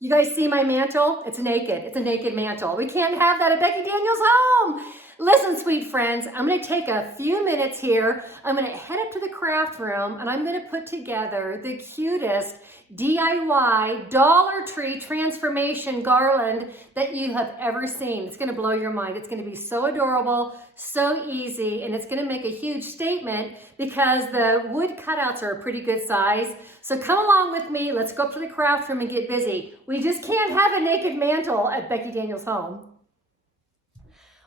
You guys see my mantle? It's naked. It's a naked mantle. We can't have that at Becky Daniel's home. Listen, sweet friends, I'm going to take a few minutes here. I'm going to head up to the craft room and I'm going to put together the cutest DIY Dollar Tree transformation garland that you have ever seen. It's going to blow your mind. It's going to be so adorable, so easy, and it's going to make a huge statement because the wood cutouts are a pretty good size. So come along with me. Let's go up to the craft room and get busy. We just can't have a naked mantle at Becky Daniel's home.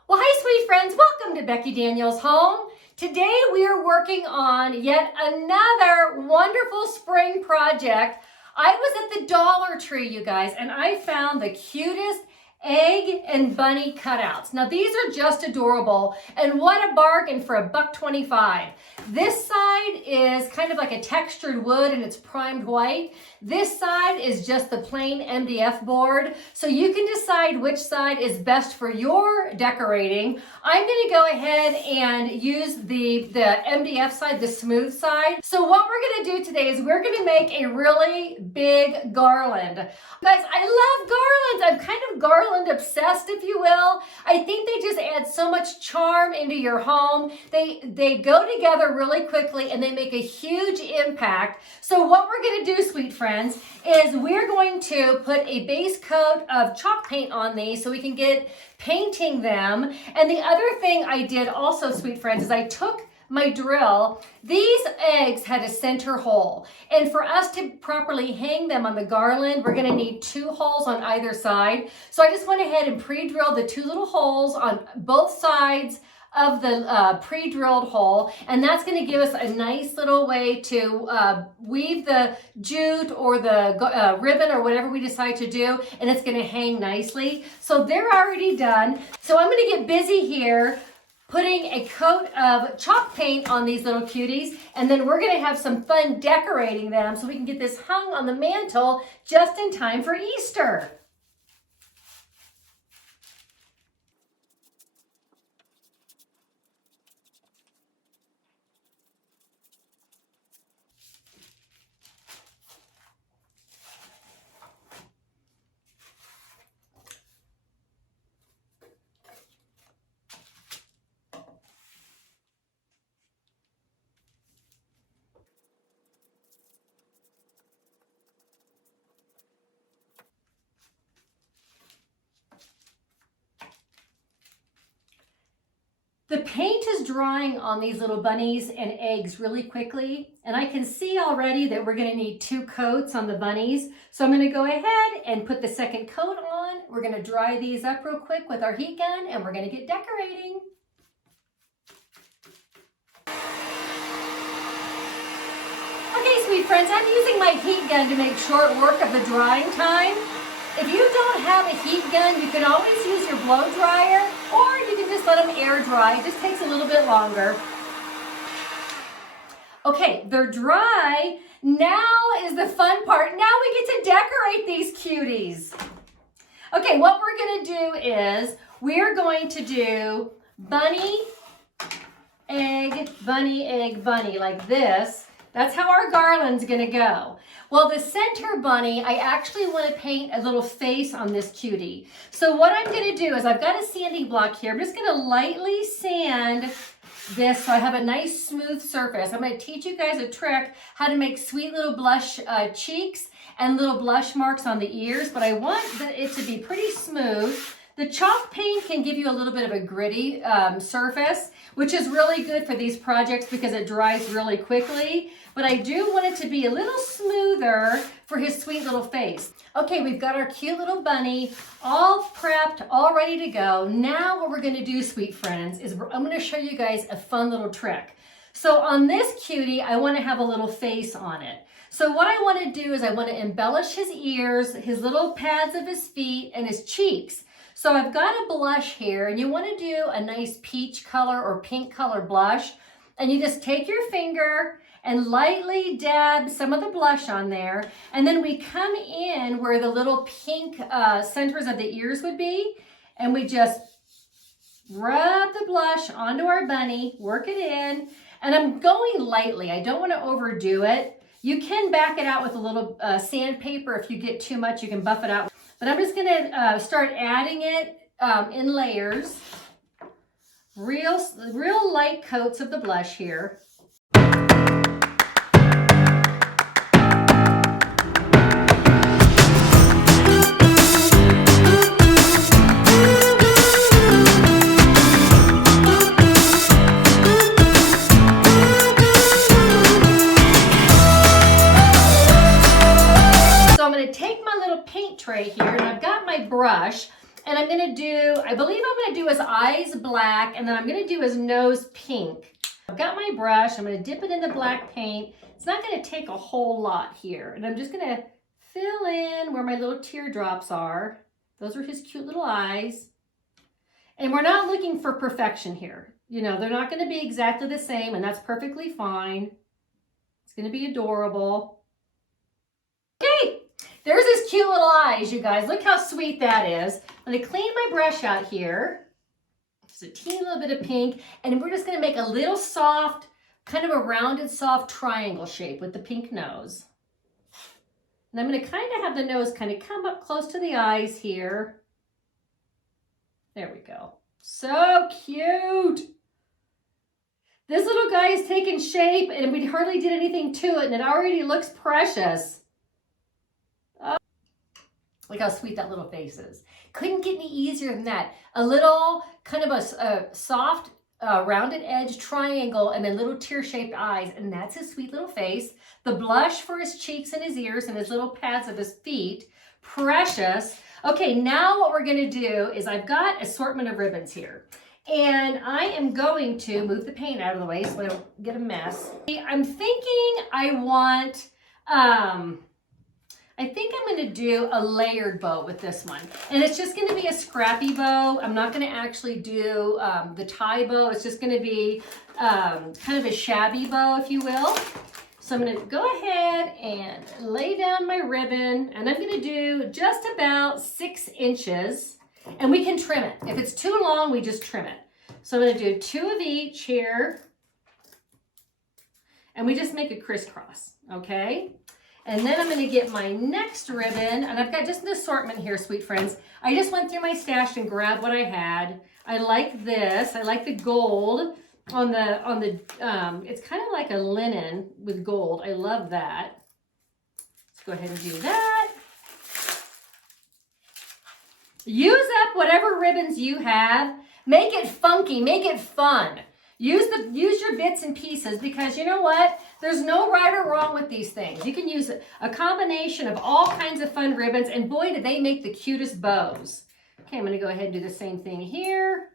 Well, hi, sweet friends. Welcome to Becky Daniel's home. Today we are working on yet another wonderful spring project. I was at the Dollar Tree, you guys, and I found the cutest egg and bunny cutouts. Now these are just adorable, and what a bargain for $1.25. This side is kind of like a textured wood and it's primed white. This side is just the plain MDF board, so you can decide which side is best for your decorating. I'm going to go ahead and use the MDF side, the smooth side. So what we're going to do today is we're going to make a really big garland. Guys, I love garlands. I'm kind of garland obsessed, if you will. I think they just add so much charm into your home. They go together really quickly and they make a huge impact. So what we're going to do, sweet friends, is we're going to put a base coat of chalk paint on these so we can get painting them. And the other thing I did also, sweet friends, is I took my drill. These eggs had a center hole, and for us to properly hang them on the garland, we're going to need 2 holes on either side. So I just went ahead and pre-drilled the 2 little holes on both sides of the pre-drilled hole, and that's going to give us a nice little way to weave the jute or the ribbon or whatever we decide to do, and it's going to hang nicely. So they're already done. So I'm going to get busy here putting a coat of chalk paint on these little cuties, and then we're going to have some fun decorating them so we can get this hung on the mantle just in time for Easter. The paint is drying on these little bunnies and eggs really quickly, and I can see already that we're going to need 2 coats on the bunnies. So I'm going to go ahead and put the second coat on. We're going to dry these up real quick with our heat gun, and we're going to get decorating. Okay, sweet friends, I'm using my heat gun to make short work of the drying time. If you don't have a heat gun, you can always use your blow dryer, or you can just let them air dry. It just takes a little bit longer. Okay, they're dry. Now is the fun part. Now we get to decorate these cuties. Okay, what we're going to do is we're going to do bunny, egg, bunny, like this. That's how our garland's going to go. Well, the center bunny, I actually want to paint a little face on this cutie. So what I'm going to do is I've got a sanding block here. I'm just going to lightly sand this so I have a nice smooth surface. I'm going to teach you guys a trick how to make sweet little blush cheeks and little blush marks on the ears, but I want it to be pretty smooth. The chalk paint can give you a little bit of a gritty surface, which is really good for these projects because it dries really quickly. But I do want it to be a little smoother for his sweet little face. Okay, we've got our cute little bunny all prepped, all ready to go. Now what we're going to do, sweet friends, is I'm going to show you guys a fun little trick. So on this cutie, I want to have a little face on it. So what I want to do is I want to embellish his ears, his little pads of his feet, and his cheeks. So I've got a blush here, and you want to do a nice peach color or pink color blush. And you just take your finger and lightly dab some of the blush on there. And then we come in where the little pink centers of the ears would be. And we just rub the blush onto our bunny, work it in. And I'm going lightly. I don't want to overdo it You can back it out with a little sandpaper. If you get too much, you can buff it out. But I'm just gonna start adding it in layers. Real light coats of the blush here. Tray here, and I've got my brush, and I'm gonna do, I believe I'm gonna do his eyes black, and then I'm gonna do his nose pink. I've got my brush, I'm gonna dip it in the black paint. It's not gonna take a whole lot here, and I'm just gonna fill in where my little teardrops are. Those are his cute little eyes. And we're not looking for perfection here. You know, they're not gonna be exactly the same, and that's perfectly fine. It's gonna be adorable. Okay. There's his cute little eyes, you guys. Look how sweet that is. I'm gonna clean my brush out here. Just a teeny little bit of pink. And we're just gonna make a little soft, kind of a rounded, soft triangle shape with the pink nose. And I'm gonna kind of have the nose kind of come up close to the eyes here. There we go. So cute. This little guy is taking shape, and we hardly did anything to it, and it already looks precious. Look how sweet that little face is. Couldn't get any easier than that. A little kind of a soft rounded edge triangle and then little tear-shaped eyes, and that's his sweet little face. The blush for his cheeks and his ears and his little pads of his feet. Precious. Okay, now what we're gonna do is I've got assortment of ribbons here. And I am going to move the paint out of the way so I don't get a mess. I'm thinking I want, I think I'm going to do a layered bow with this one. And it's just going to be a scrappy bow. I'm not going to actually do the tie bow. It's just going to be kind of a shabby bow, if you will. So I'm going to go ahead and lay down my ribbon. And I'm going to do just about 6 inches. And we can trim it. If it's too long, we just trim it. So I'm going to do 2 of each here. And we just make a crisscross, okay? And then I'm going to get my next ribbon, and I've got just an assortment here, sweet friends. I just went through my stash and grabbed what I had. I like this. I like the gold on the it's kind of like a linen with gold. I love that. Let's go ahead and do that. Use up whatever ribbons you have. Make it funky, make it fun. Use your bits and pieces, because you know what? There's no right or wrong with these things. You can use a combination of all kinds of fun ribbons, and boy, do they make the cutest bows. Okay, I'm gonna go ahead and do the same thing here.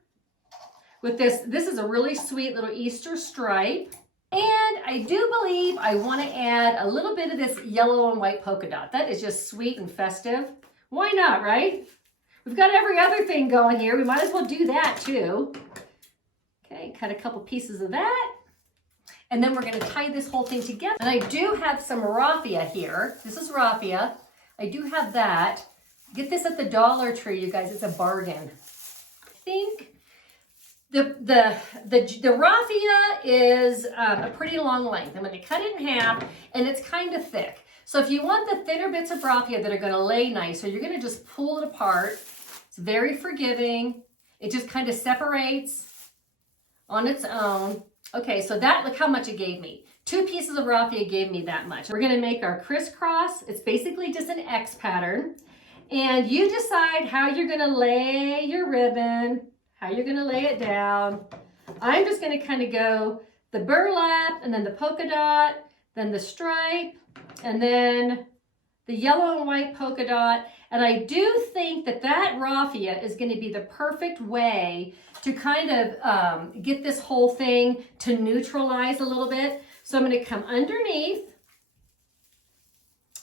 With this is a really sweet little Easter stripe. And I do believe I wanna add a little bit of this yellow and white polka dot. That is just sweet and festive. Why not, right? We've got every other thing going here. We might as well do that too. Okay, cut a couple pieces of that. And then we're gonna tie this whole thing together. And I do have some raffia here. This is raffia. I do have that. Get this at the Dollar Tree, you guys. It's a bargain. I think the raffia is a pretty long length. I'm gonna cut it in half, and it's kind of thick. So if you want the thinner bits of raffia that are gonna lay nicer, you're gonna just pull it apart. It's very forgiving. It just kind of separates on its own. Okay, so that, look how much it gave me. 2 pieces of raffia gave me that much. We're gonna make our crisscross. It's basically just an X pattern. And you decide how you're gonna lay your ribbon, how you're gonna lay it down. I'm just gonna kind of go the burlap, and then the polka dot, then the stripe, and then the yellow and white polka dot. And I do think that raffia is gonna be the perfect way to kind of get this whole thing to neutralize a little bit. So I'm gonna come underneath,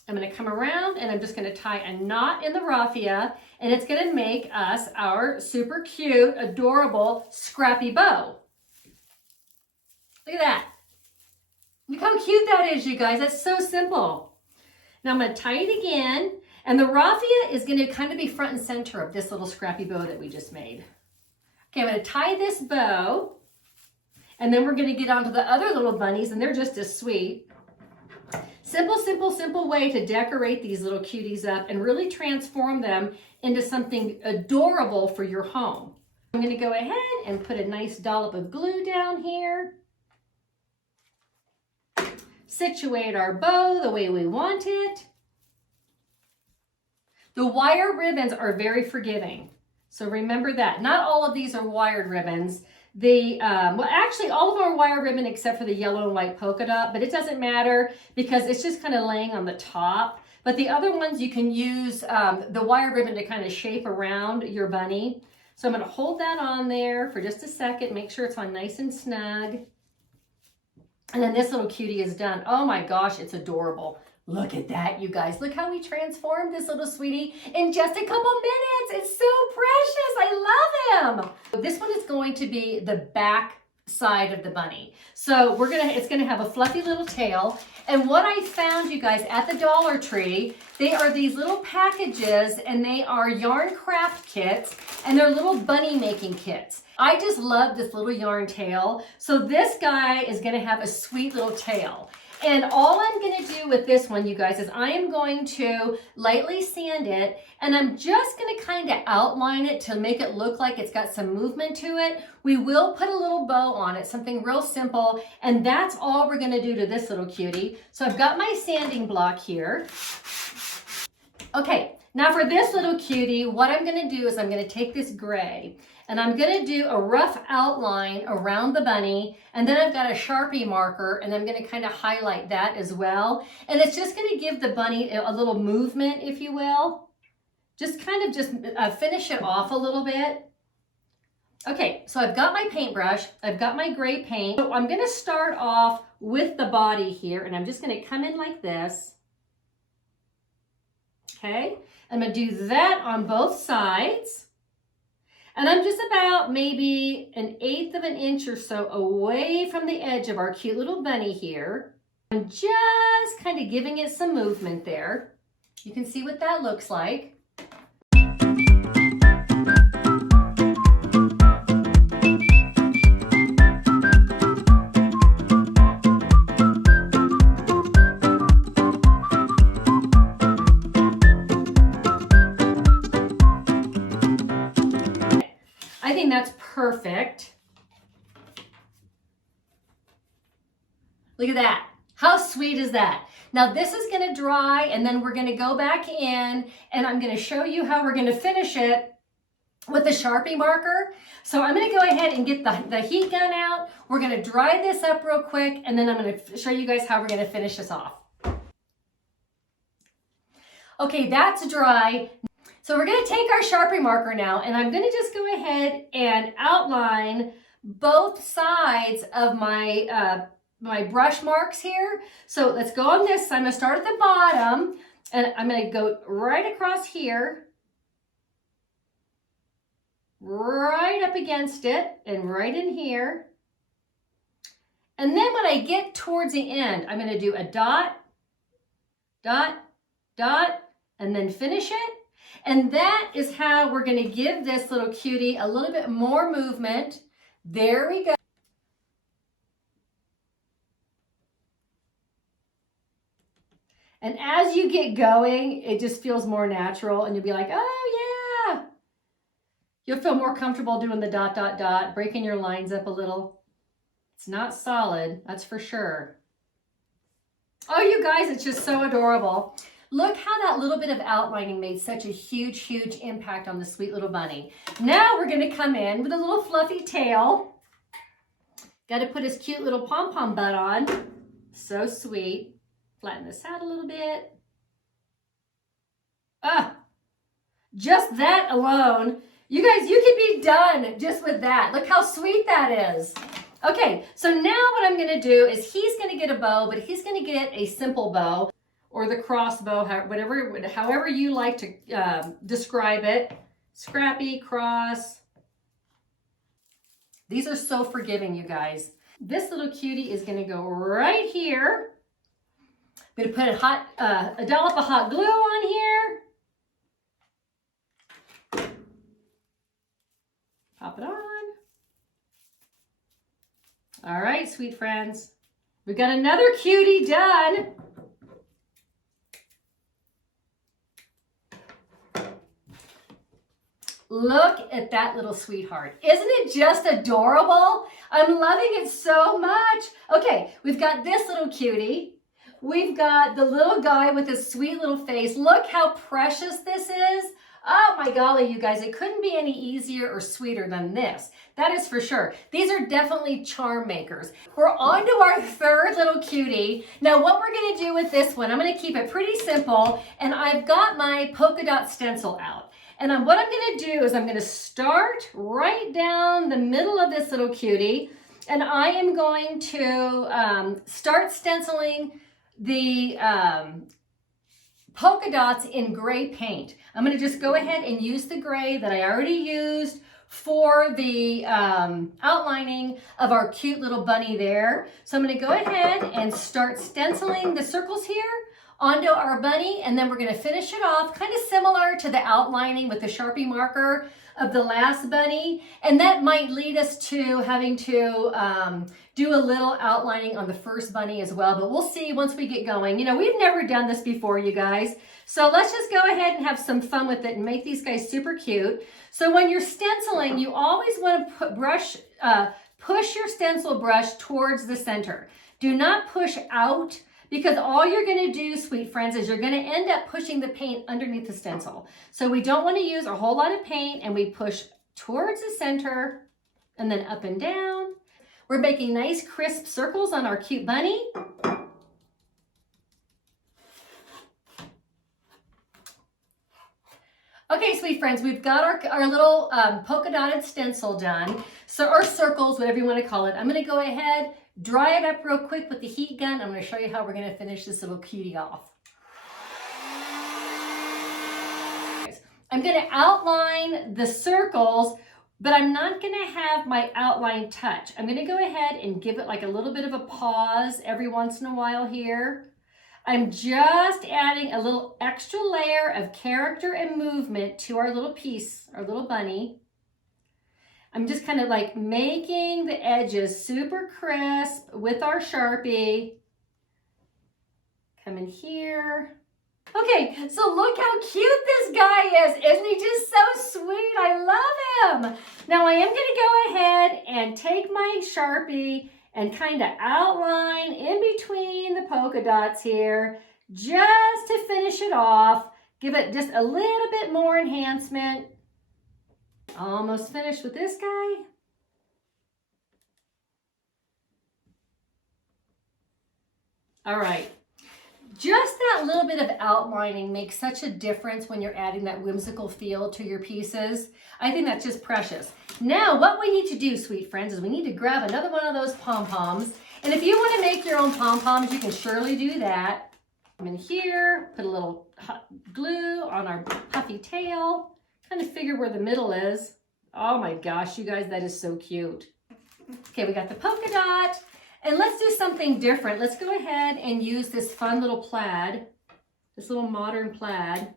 I'm gonna come around, and I'm just gonna tie a knot in the raffia, and it's gonna make us our super cute, adorable, scrappy bow. Look at that. Look how cute that is, you guys. That's so simple. Now I'm gonna tie it again, and the raffia is gonna kind of be front and center of this little scrappy bow that we just made. Okay, I'm gonna tie this bow, and then we're gonna get onto the other little bunnies, and they're just as sweet. Simple, simple, simple way to decorate these little cuties up and really transform them into something adorable for your home. I'm going to go ahead and put a nice dollop of glue down here. Situate our bow the way we want it. The wire ribbons are very forgiving, so remember that. Not all of these are wired ribbons. Well, actually, all of them are wire ribbon except for the yellow and white polka dot, but it doesn't matter because it's just kind of laying on the top. But the other ones, you can use the wire ribbon to kind of shape around your bunny. So I'm going to hold that on there for just a second, make sure it's on nice and snug. And then this little cutie is done. Oh my gosh, it's adorable. Look at that, you guys. Look how we transformed this little sweetie in just a couple minutes. It's so precious. I love him. This one is going to be the back side of the bunny. So it's gonna have a fluffy little tail. And what I found, you guys, at the Dollar Tree, they are these little packages, and they are yarn craft kits, and they're little bunny making kits. I just love this little yarn tail. So this guy is gonna have a sweet little tail. And all I'm going to do with this one, you guys, is I am going to lightly sand it, and I'm just going to kind of outline it to make it look like it's got some movement to it. We will put a little bow on it, something real simple, and that's all we're going to do to this little cutie. So I've got my sanding block here. Okay, now for this little cutie, what I'm going to do is I'm going to take this gray, and I'm going to do a rough outline around the bunny, and then I've got a Sharpie marker, and I'm going to kind of highlight that as well. And it's just going to give the bunny a little movement, if you will. Just kind of finish it off a little bit. Okay, so I've got my paintbrush, I've got my gray paint. So I'm going to start off with the body here, and I'm just going to come in like this. Okay, I'm going to do that on both sides. And I'm just about maybe 1/8 of an inch or so away from the edge of our cute little bunny here. I'm just kind of giving it some movement there. You can see what that looks like. I think that's perfect. Look at that. How sweet is that? Now this is going to dry, and then we're going to go back in, and I'm going to show you how we're going to finish it with the Sharpie marker. So I'm going to go ahead and get the heat gun out. We're going to dry this up real quick, and then I'm going to show you guys how we're going to finish this off. Okay, that's dry. So we're going to take our Sharpie marker now, and I'm going to just go ahead and outline both sides of my my brush marks here. So let's go on this. I'm going to start at the bottom, and I'm going to go right across here, right up against it, and right in here. And then when I get towards the end, I'm going to do a dot, dot, dot, and then finish it. And that is how we're going to give this little cutie a little bit more movement. There we go. And as you get going, it just feels more natural, and you'll be like, oh yeah. You'll feel more comfortable doing the dot, dot, dot, breaking your lines up a little. It's not solid, that's for sure. Oh, you guys, it's just so adorable. Look how that little bit of outlining made such a huge, huge impact on the sweet little bunny. Now we're going to come in with a little fluffy tail. Got to put his cute little pom-pom butt on. So sweet. Flatten this out a little bit. Ah, just that alone. You guys, you could be done just with that. Look how sweet that is. Okay, so now what I'm going to do is he's going to get a bow, but he's going to get a simple bow, or the crossbow, however you like to describe it. Scrappy, cross. These are so forgiving, you guys. This little cutie is going to go right here. I'm going to put a dollop of hot glue on here. Pop it on. All right, sweet friends. We've got another cutie done. Look at that little sweetheart. Isn't it just adorable? I'm loving it so much. Okay, we've got this little cutie. We've got the little guy with his sweet little face. Look how precious this is. Oh my golly, you guys, it couldn't be any easier or sweeter than this. That is for sure. These are definitely charm makers. We're on to our third little cutie. Now what we're gonna do with this one, I'm gonna keep it pretty simple, and I've got my polka dot stencil out. And what I'm gonna do is I'm gonna start right down the middle of this little cutie, and I am going to start stenciling the polka dots in gray paint. I'm gonna just go ahead and use the gray that I already used for the outlining of our cute little bunny there. So I'm gonna go ahead and start stenciling the circles here onto our bunny, and then we're gonna finish it off kind of similar to the outlining with the Sharpie marker of the last bunny. And that might lead us to having to do a little outlining on the first bunny as well, but we'll see once we get going. You know, we've never done this before, you guys. So let's just go ahead and have some fun with it and make these guys super cute. So when you're stenciling, you always want to push your stencil brush towards the center. Do not push out, because all you're going to do, sweet friends, is you're going to end up pushing the paint underneath the stencil. So we don't want to use a whole lot of paint, and we push towards the center and then up and down. We're making nice crisp circles on our cute bunny. Okay, sweet friends, we've got our little polka dotted stencil done. So, or circles, whatever you want to call it. I'm going to go ahead, dry it up real quick with the heat gun. I'm going to show you how we're going to finish this little cutie off. I'm going to outline the circles, but I'm not going to have my outline touch. I'm going to go ahead and give it like a little bit of a pause every once in a while here. I'm just adding a little extra layer of character and movement to our little piece, our little bunny. I'm just kind of like making the edges super crisp with our Sharpie. Come in here. Okay, so look how cute this guy is. Isn't he just so sweet? I love him. Now I am going to go ahead and take my Sharpie and kind of outline in between the polka dots here, just to finish it off. Give it just a little bit more enhancement. Almost finished with this guy. All right. Just that little bit of outlining makes such a difference when you're adding that whimsical feel to your pieces. I think that's just precious. Now, what we need to do, sweet friends, is we need to grab another one of those pom-poms. And if you want to make your own pom-poms, you can surely do that. Come in here, put a little hot glue on our puffy tail. Kind of figure where the middle is. Oh my gosh, you guys, that is so cute. Okay, we got the polka dot. And let's do something different. Let's go ahead and use this fun little plaid, this little modern plaid.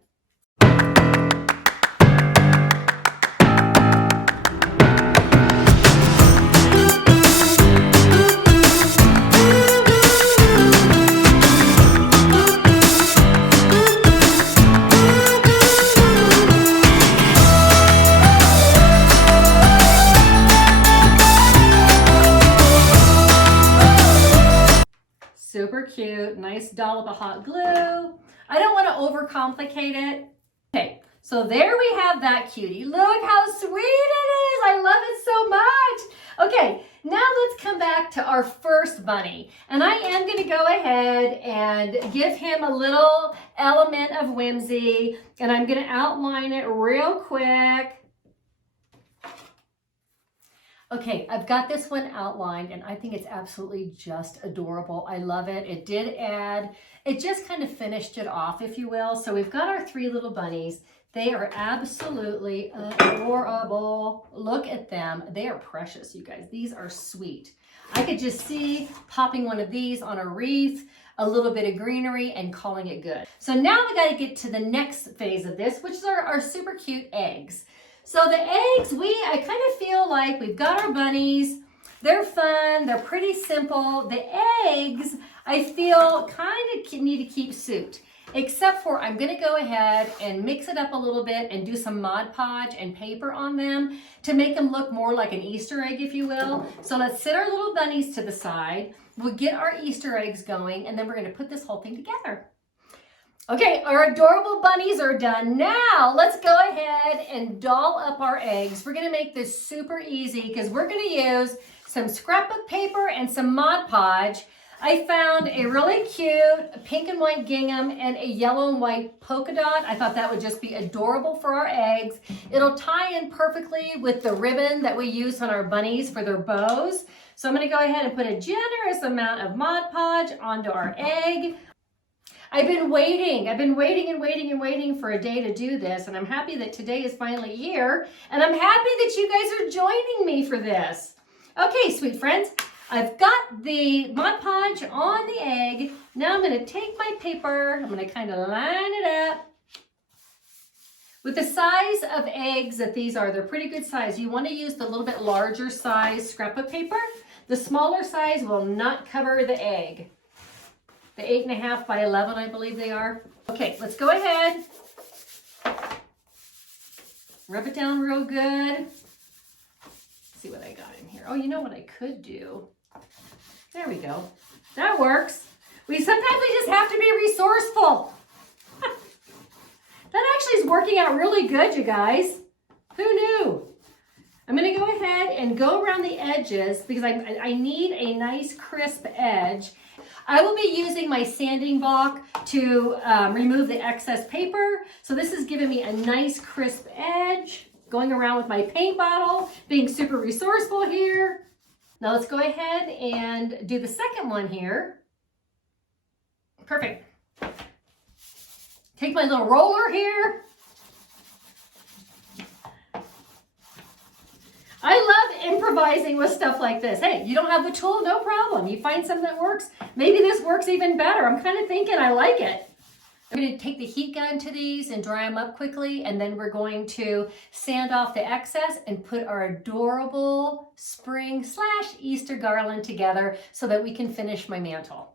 Super cute, nice dollop of hot glue. I don't want to overcomplicate it. Okay, so there we have that cutie. Look how sweet it is. I love it so much. Okay, now let's come back to our first bunny. And I am going to go ahead and give him a little element of whimsy. And I'm going to outline it real quick. Okay, I've got this one outlined, and I think it's absolutely just adorable. I love it. It did add, it just kind of finished it off, if you will. So we've got our three little bunnies. They are absolutely adorable. Look at them. They are precious, you guys. These are sweet. I could just see popping one of these on a wreath, a little bit of greenery, and calling it good. So now we got to get to the next phase of this, which is our super cute eggs. So the eggs, I kind of feel like we've got our bunnies. They're fun. They're pretty simple. The eggs, I feel, kind of need to keep suit. except for I'm gonna go ahead and mix it up a little bit and do some Mod Podge and paper on them to make them look more like an Easter egg, if you will. So let's sit our little bunnies to the side. We'll get our Easter eggs going, and then we're gonna put this whole thing together. Okay, our adorable bunnies are done. Now, let's go ahead and doll up our eggs. We're gonna make this super easy because we're gonna use some scrapbook paper and some Mod Podge. I found a really cute pink and white gingham and a yellow and white polka dot. I thought that would just be adorable for our eggs. It'll tie in perfectly with the ribbon that we use on our bunnies for their bows. So I'm gonna go ahead and put a generous amount of Mod Podge onto our egg. I've been waiting for a day to do this, and I'm happy that today is finally here, and I'm happy that you guys are joining me for this. Okay, sweet friends, I've got the Mod Podge on the egg. Now I'm gonna take my paper, I'm gonna kind of line it up. With the size of eggs that these are, they're pretty good size. You wanna use the little bit larger size scrapbook paper. The smaller size will not cover the egg. The 8.5 by 11, I believe they are. Okay, let's go ahead. Rub it down real good. Let's see what I got in here. Oh, you know what I could do? There we go. That works. Sometimes we just have to be resourceful. That actually is working out really good, you guys. Who knew? I'm gonna go ahead and go around the edges because I need a nice crisp edge. I will be using my sanding block to remove the excess paper. So this is giving me a nice crisp edge. Going around with my paint bottle, being super resourceful here. Now let's go ahead and do the second one here. Perfect. Take my little roller here. I love improvising with stuff like this. Hey, you don't have the tool, no problem. You find something that works. Maybe this works even better. I'm kind of thinking I like it. I'm going to take the heat gun to these and dry them up quickly, and then we're going to sand off the excess and put our adorable spring/Easter garland together so that we can finish my mantle.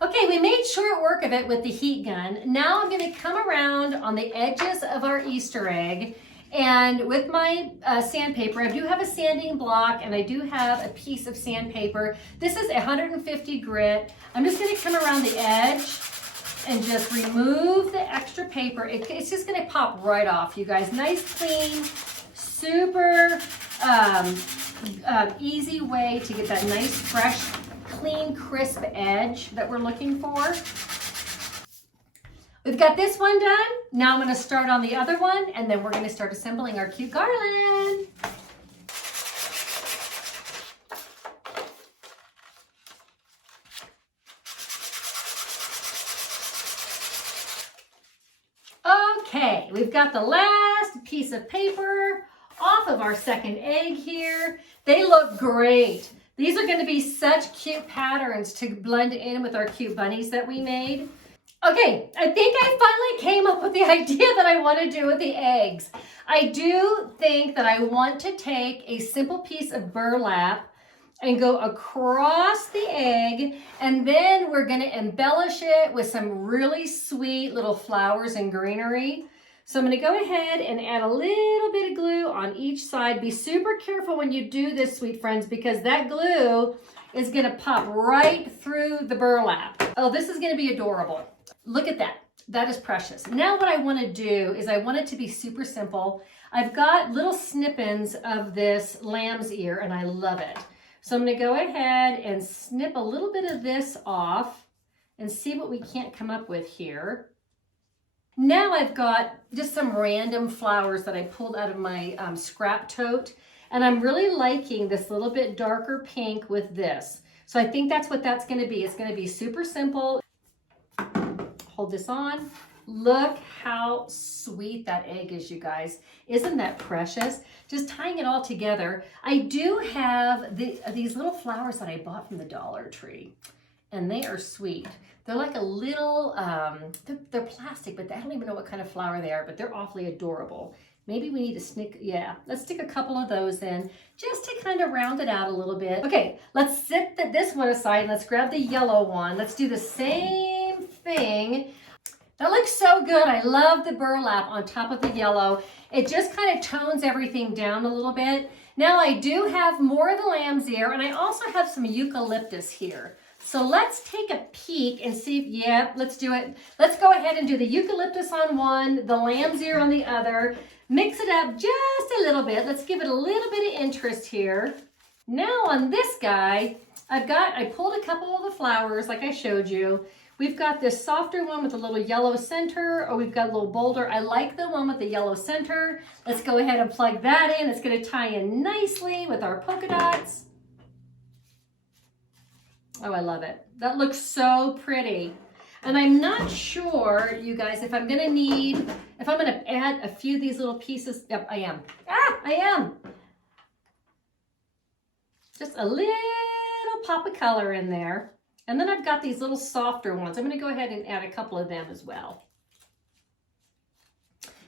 Okay, we made short work of it with the heat gun. Now I'm going to come around on the edges of our Easter egg, and with my sandpaper, I do have a sanding block and I do have a piece of sandpaper. This is 150 grit. I'm just going to come around the edge and just remove the extra paper. It's just gonna pop right off, you guys. Nice, clean, super easy way to get that nice, fresh, clean, crisp edge that we're looking for. We've got this one done. Now I'm gonna start on the other one, and then we're gonna start assembling our cute garland. Okay, we've got the last piece of paper off of our second egg here. They look great. These are going to be such cute patterns to blend in with our cute bunnies that we made. Okay, I think I finally came up with the idea that I want to do with the eggs. I do think that I want to take a simple piece of burlap and go across the egg, and then we're gonna embellish it with some really sweet little flowers and greenery. So I'm gonna go ahead and add a little bit of glue on each side. Be super careful when you do this, sweet friends, because that glue is gonna pop right through the burlap. Oh, this is gonna be adorable. Look at that. That is precious. Now what I wanna do is I want it to be super simple. I've got little snippets of this lamb's ear, and I love it. So I'm going to go ahead and snip a little bit of this off and see what we can't come up with here. Now I've got just some random flowers that I pulled out of my scrap tote, and I'm really liking this little bit darker pink with this. So I think that's what that's going to be. It's going to be super simple. Hold this on. Look how sweet that egg is, you guys. Isn't that precious? Just tying it all together. I do have these little flowers that I bought from the Dollar Tree, and they are sweet. They're like a little, they're plastic, but I don't even know what kind of flower they are, but they're awfully adorable. Maybe we need to let's stick a couple of those in just to kind of round it out a little bit. Okay, let's set this one aside and let's grab the yellow one. Let's do the same thing. That looks so good. I love the burlap on top of the yellow. It just kind of tones everything down a little bit. Now I do have more of the lamb's ear, and I also have some eucalyptus here. So let's take a peek and see if, yep, let's do it. Let's go ahead and do the eucalyptus on one, the lamb's ear on the other. Mix it up just a little bit. Let's give it a little bit of interest here. Now on this guy, I pulled a couple of the flowers like I showed you. We've got this softer one with a little yellow center, or we've got a little bolder. I like the one with the yellow center. Let's go ahead and plug that in. It's going to tie in nicely with our polka dots. Oh, I love it. That looks so pretty. And I'm not sure, you guys, if I'm going to add a few of these little pieces. Yep, I am. I am. Just a little pop of color in there. And then I've got these little softer ones. I'm going to go ahead and add a couple of them as well.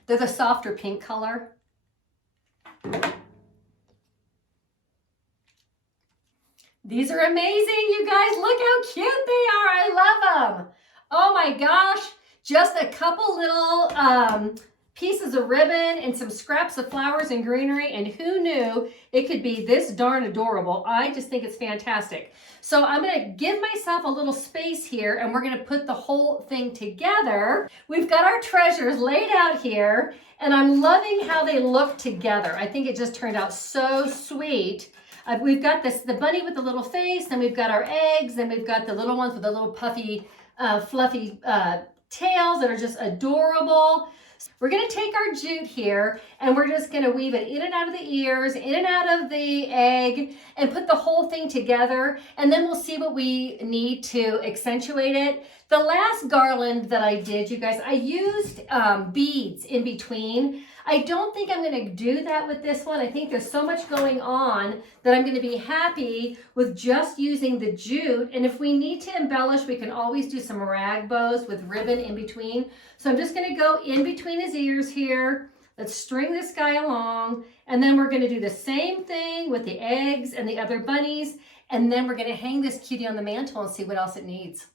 They're the softer pink color. These are amazing, you guys. Look how cute they are. I love them. Oh my gosh. Just a couple little pieces of ribbon and some scraps of flowers and greenery, and who knew it could be this darn adorable. I just think it's fantastic. So I'm going to give myself a little space here, and we're going to put the whole thing together. We've got our treasures laid out here, and I'm loving how they look together. I think it just turned out so sweet. We've got the bunny with the little face, and we've got our eggs, and we've got the little ones with the little puffy, fluffy tails that are just adorable. We're going to take our jute here, and we're just going to weave it in and out of the ears, in and out of the egg, and put the whole thing together, and then we'll see what we need to accentuate it. The last garland that I did, you guys, I used beads in between. I don't think I'm going to do that with this one. I think there's so much going on that I'm going to be happy with just using the jute. And if we need to embellish, we can always do some rag bows with ribbon in between. So I'm just going to go in between his ears here. Let's string this guy along. And then we're going to do the same thing with the eggs and the other bunnies. And then we're going to hang this cutie on the mantle and see what else it needs.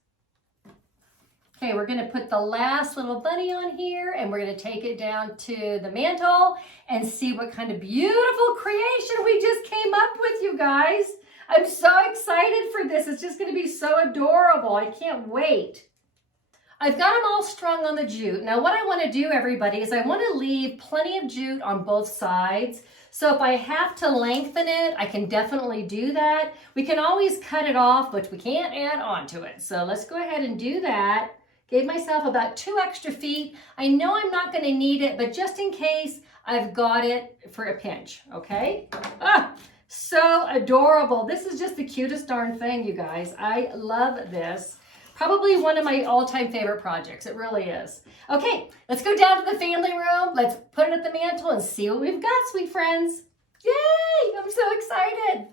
Okay, we're going to put the last little bunny on here, and we're going to take it down to the mantle and see what kind of beautiful creation we just came up with, you guys. I'm so excited for this. It's just going to be so adorable. I can't wait. I've got them all strung on the jute. Now what I want to do, everybody, is I want to leave plenty of jute on both sides. So if I have to lengthen it, I can definitely do that. We can always cut it off, but we can't add on to it. So let's go ahead and do that. Gave myself about 2 extra feet. I know I'm not going to need it, but just in case, I've got it for a pinch, okay? So adorable. This is just the cutest darn thing, you guys. I love this. Probably one of my all-time favorite projects. It really is. Okay, let's go down to the family room. Let's put it at the mantle and see what we've got, sweet friends. Yay! I'm so excited.